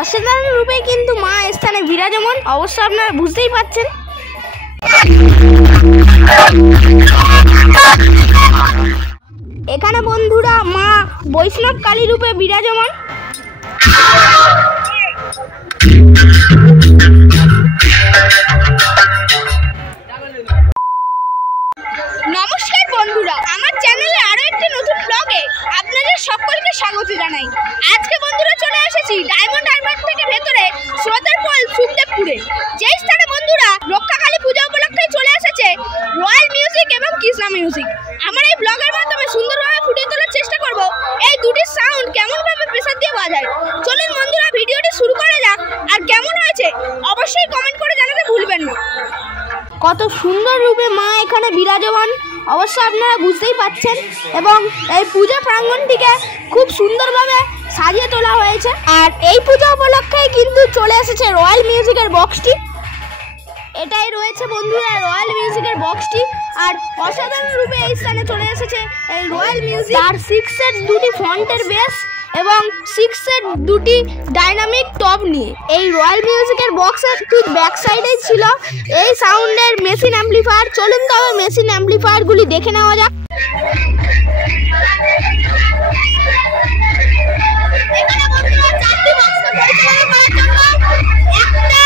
অসাধারণ রূপে কিন্তু মা স্থানে বিরাজমান, অবশ্য আপনারা বুঝতেই পারছেন। এখানে বন্ধুরা মা বৈষ্ণব কালী রূপে বিরাজমান। নমস্কার বন্ধুরা, আমার চ্যানেলে আরো একটি নতুন ব্লগে আপনাদের সকলকে স্বাগত জানাই। আজকে বন্ধুরা চলে এসেছি ডায়মন্ড হারবার থেকে ভেতরে স্রোতের পোল সুখদেবপুরে, যেই স্থানে বন্ধুরা রক্ষাকালী পূজা উপলক্ষে চলে এসেছে রয়্যাল মিউজিক এবং কৃষ্ণা মিউজিক। আমার এই ব্লগের মাধ্যমে সুন্দরভাবে ফুটিয়ে তোলার চেষ্টা করব এই দুটি সাউন্ড কেমন ভাবে প্রেসার দিয়ে বাজায়। চলুন বন্ধুরা ভিডিওটি শুরু করা যাক, আর কেমন হয়েছে অবশ্যই কমেন্ট করে জানাতে ভুলবেন না। কত সুন্দর রূপে মা এখানে বিরাজমান, অবশ্য আপনারা বুঝতেই পাচ্ছেন। এবং এই পূজা প্রাঙ্গণটিকে খুব সুন্দরভাবে সাজিয়ে তোলা হয়েছে। আর এই পূজা উপলক্ষে কিন্তু চলে এসেছে রয়্যাল মিউজিকের বক্সটি। এটাই রয়েছে বন্ধুরা রয়্যাল মিউজিকের বক্সটি। আর অসাধারণ রূপে এই স্থানে চলে এসেছে এই রয়্যাল মিউজিক। আর 6-এর দুটি ফ্রন্টের বেস এবং 6-এর দুটি ডাইনামিক টপ নিয়ে এই রয়্যাল মিউজিকের বক্সের ঠিক ব্যাক সাইডেই ছিল এই সাউন্ডের মেশিন অ্যাম্পলিফায়ার। চলুন তবে মেশিন অ্যাম্পলিফায়ারগুলি দেখে নেওয়া যাক। এখানে বন্ধুরা চারটি বক্স পরিচালনা করার জন্য একটা,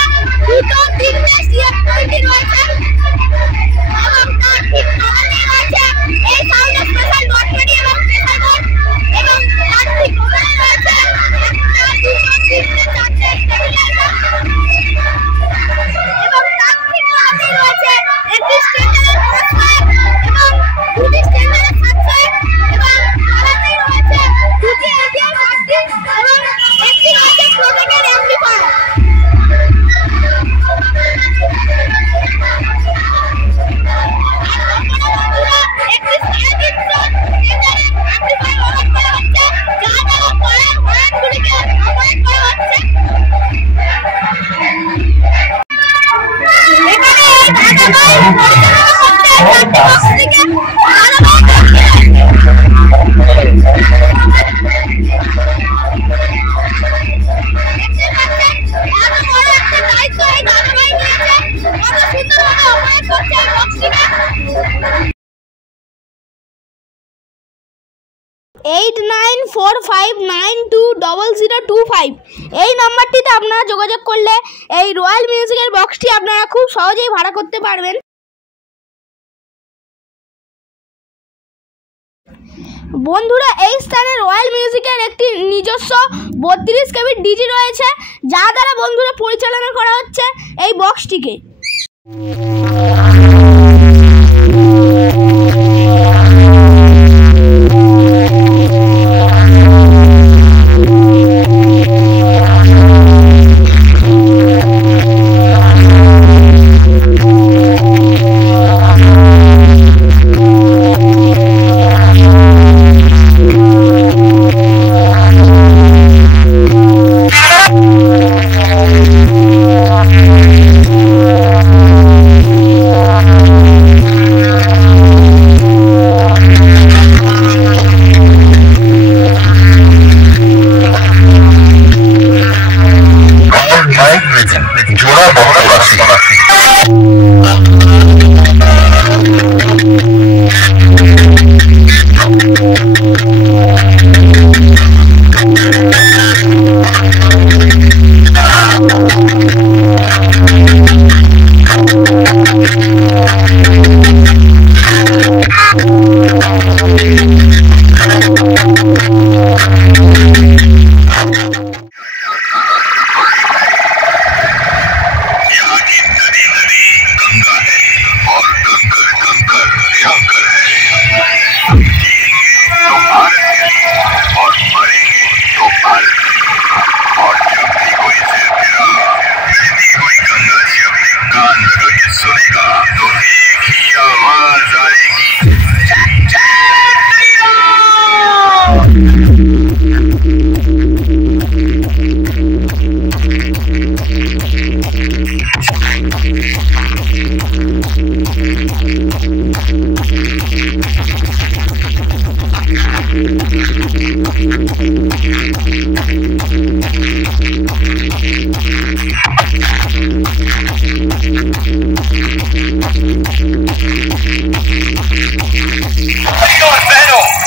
দুটো, তিনটে সিএফ20 রয়েছে এবং তার ঠিক সামনে রয়েছে এই সাউন্ডের স্পেশাল বটমানি এবং স্পেশাল বোর্ড, এবং তার ঠিক উপরে রয়েছে একটা, দুটো, তিনটে, চারটে স্টেবিলাইজার, এবং তার ঠিক পাশেই রয়েছে একটি স্ট্যান্ডার্ড ফোর্সফায়ার এবং দুটি স্ট্যান্ডার্ড সাবসাইড, এবং তারই রয়েছে দুটি এটিএম বাটি এবং একটি রয়েছে প্রোটেক্টেড অ্যাম্পলিফায়ার। $8945920025 এই নাম্বারটিতে আপনারা যোগাযোগ করলে এই রয়্যাল মিউজিকের বক্সটি আপনারা খুব সহজেই ভাড়া করতে পারবেন। বন্ধুরা এই স্থানে রয়্যাল মিউজিকের একটি নিজস্ব 32 কেবি ডিজি রয়েছে, যা দ্বারা বন্ধুরা পরিচালনা করা হচ্ছে এই বক্সটিকে।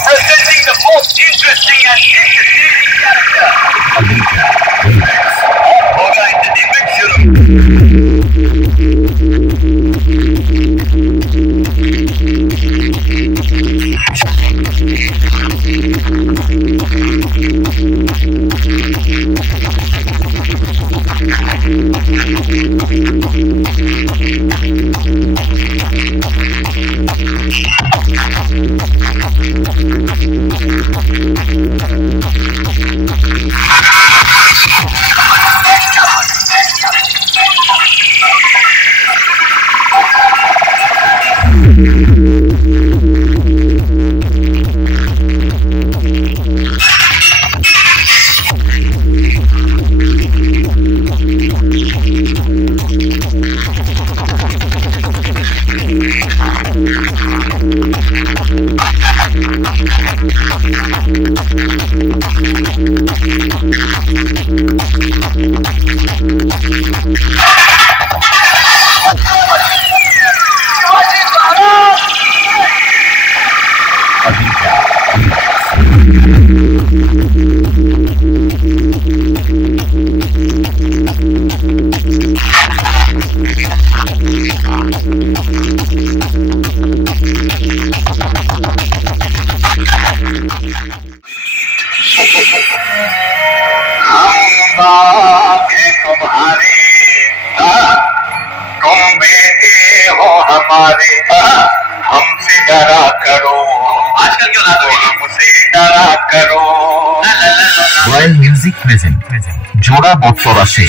Presenting the most interesting and character. Hoga तुम्हारे तुम बेटे हो हमारे हमसे डरा करो आजकल क्यों ना हमसे डरा करो रॉयल म्यूजिक प्रेजेंट जोड़ा बक्सरा से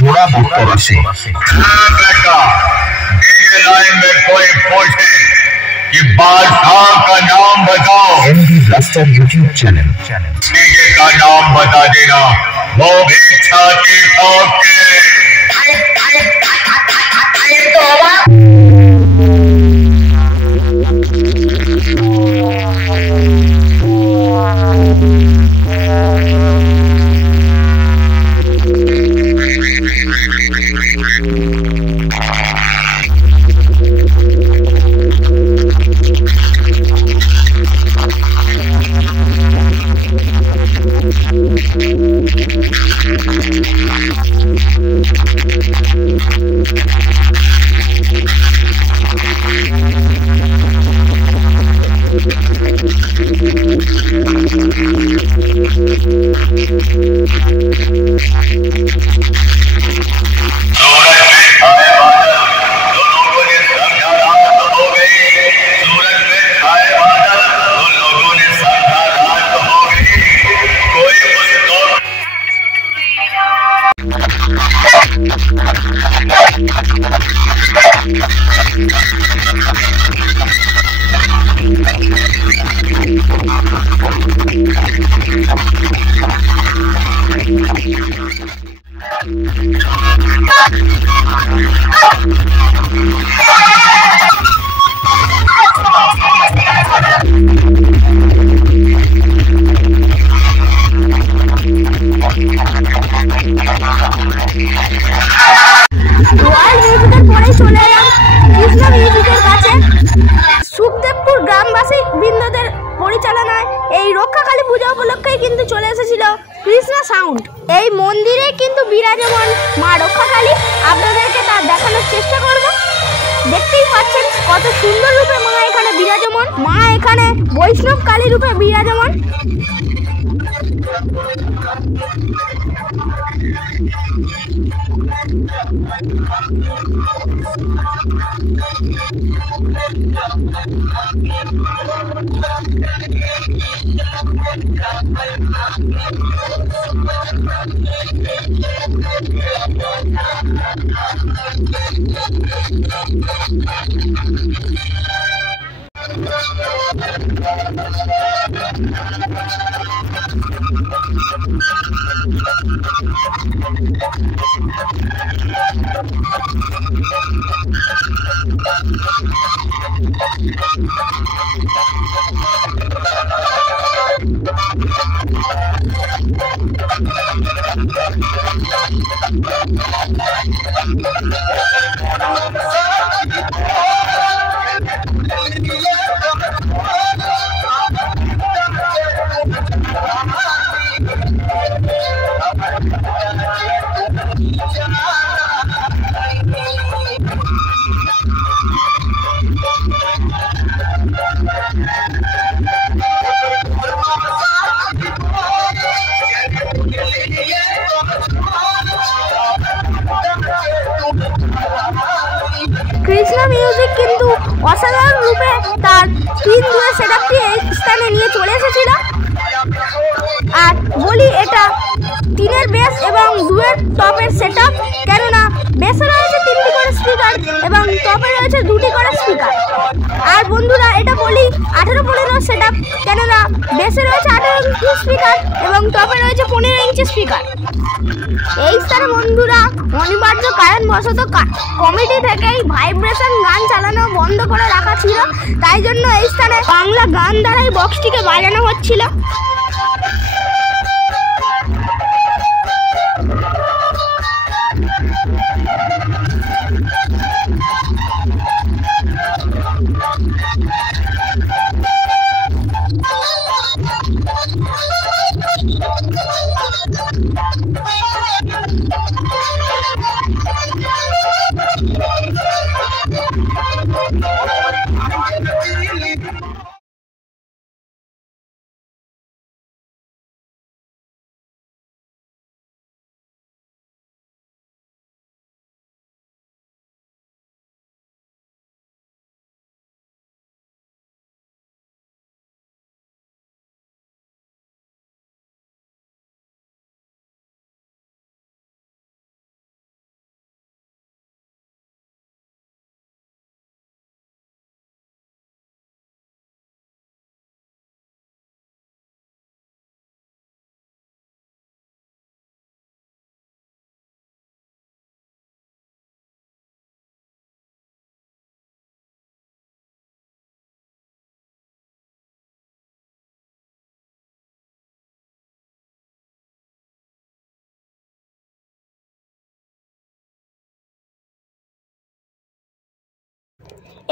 जोड़ा बक्सरा से बेटा ये लाइन में कोई पूछे कि बादशाह का नाम बताओ MD blaster YouTube channel DJ का नाम बता देना वो भी छाती ठोक के সুখদেবপুর গ্রামবাসী বৃন্দদের পরিচালনায় এই রক্ষাকালী পূজা উপলক্ষে কিন্তু চলে এসেছিল কৃষ্ণা সাউন্ড। এই মন্দিরে কিন্তু বিরাজমান মা রক্ষাকালী, আপনাদেরকে তা দেখানোর চেষ্টা করব। কত সুন্দর রূপে মা এখানে বিরাজমান, মা এখানে বৈষ্ণব কালী রূপে বিরাজমান। কৃষ্ণ মিউজিক কিন্তু অসাধারণ রূপে তার 3-2 সেটআপটি এই স্থানে নিয়ে চলে এসেছিল। আর বলি এটা 3-এর বেস এবং 2-এর টপের সেটআপ, কেননা বেসে রয়েছে 3টি করে স্পিকার এবং টপে রয়েছে 2টি করে স্পিকার। আর বন্ধুরা এটা বলি 18-15 সেটআপ, কেননা বেসে রয়েছে 18 ইঞ্চি স্পিকার এবং টপে রয়েছে 15 ইঞ্চি স্পিকার। এই স্থানে বন্ধুরা অনিবার্য কারণবশত কমিটি থেকেই ভাইব্রেশন গান চালানো বন্ধ করে রাখা ছিল, তাই জন্য এই স্থানে বাংলা গান দ্বারাই বক্সটিকে বাজানো হচ্ছিল।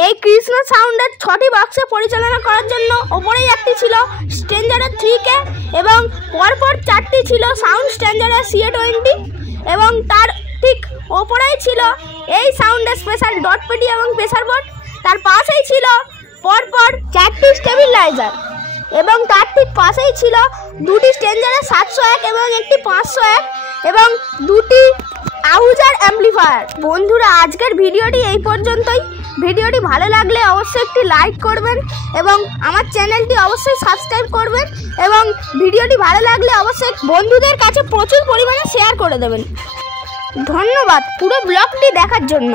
এই কৃষ্ণ সাউন্ডের 6টি বাক্সে পরিচালনা করার জন্য ওপরেই একটি ছিল স্ট্রেঞ্জারের 3K এবং পরপর 4টি ছিল সাউন্ড স্ট্রেঞ্জারের CA20 এবং তার ঠিক ওপরেই ছিল এই সাউন্ডের স্পেশাল ডট পেটি এবং প্রেসার বোর্ড। তার পাশেই ছিল পরপর 4টি স্টেবিলাইজার এবং তার ঠিক পাশেই ছিল 2টি স্ট্রেঞ্জারের 701 এবং একটি 501 এবং 2টি আউজার অ্যাম্পলিফায়ার। বন্ধুরা আজকের ভিডিওটি এই পর্যন্তই। ভিডিওটি ভালো লাগলে অবশ্যই একটি লাইক করবেন এবং আমার চ্যানেলটি অবশ্যই সাবস্ক্রাইব করবেন এবং ভিডিওটি ভালো লাগলে অবশ্যই বন্ধুদের কাছে প্রচুর পরিমাণে শেয়ার করে দেবেন। ধন্যবাদ পুরো ব্লগটি দেখার জন্য।